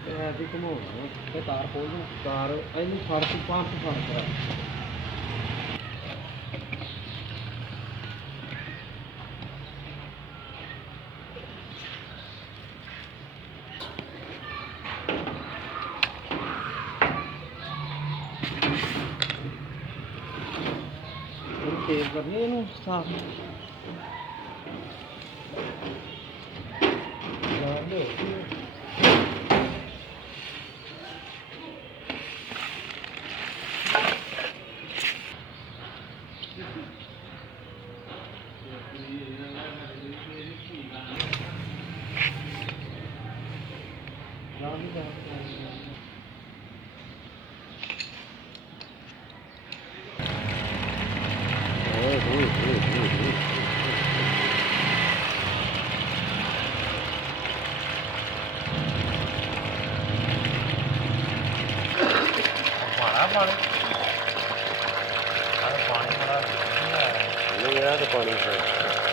ਐਸੇ ਘੁਮਾਉਣਾ ਤੇ ਤਾਰ ਖੋਲ ਦੂੰ ਤਾਰ ਇਹਨੂੰ ਫੜ ਤੂੰ ਪੰਪ ਫੜ ਕਰਾ ਇਹਨੂੰ ਤੇਜ਼ ਕਰਨੀ ਇਹਨੂੰ ਸਾਫ ਲਾ ਦੇ ਪਾਣਾ ਪਾਣੀ ਪਾਣੀ ਬੜਾ ਨਹੀਂ ਯਾਰ ਪਾਣੀ